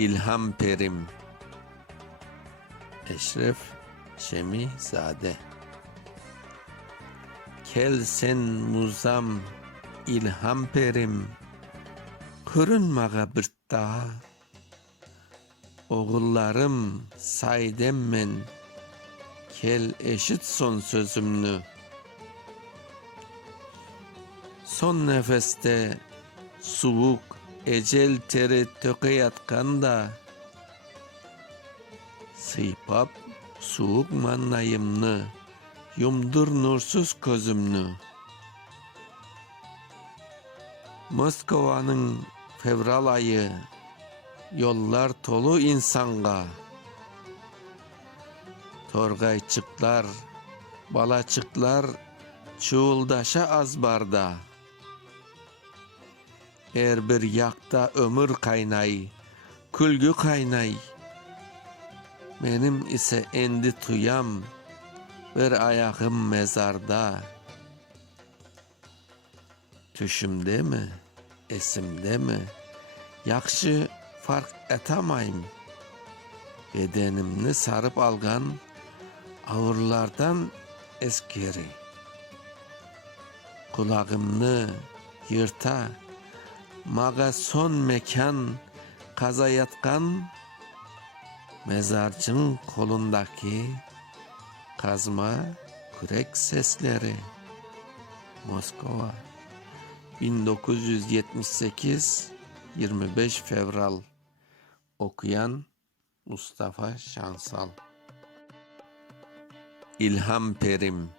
İlham Perim, Eşref Şemizade. Kel sen muzam, ilham perim, körünmaga bir daha. Oğullarım saydem men, kel eşit son sözümnü. Son nefeste soğuk ecel teri tökeyatganda, sıypap soğuk mannayımны, yumdur nursuz közümnü. Moskova'nın fevral ayı, yollar tolu insanga. Torgayçıklar, balaçıklar çuğuldaşa az barda. Her bir yakta ömür kaynay, külgü kaynay. Benim ise endi tuyam, bir ayağım mezarda. Tüşümde mi, esimde mi, yakşı fark etamayım. Bedenimni sarıp algan avurlardan eskeri. Kulağımni yırta, maga son mekan kazayatkan, mezarcın kolundaki kazma kürek sesleri. Moskova 1978 25 Fevral. Okuyan Mustafa Şansal. İlham Perim.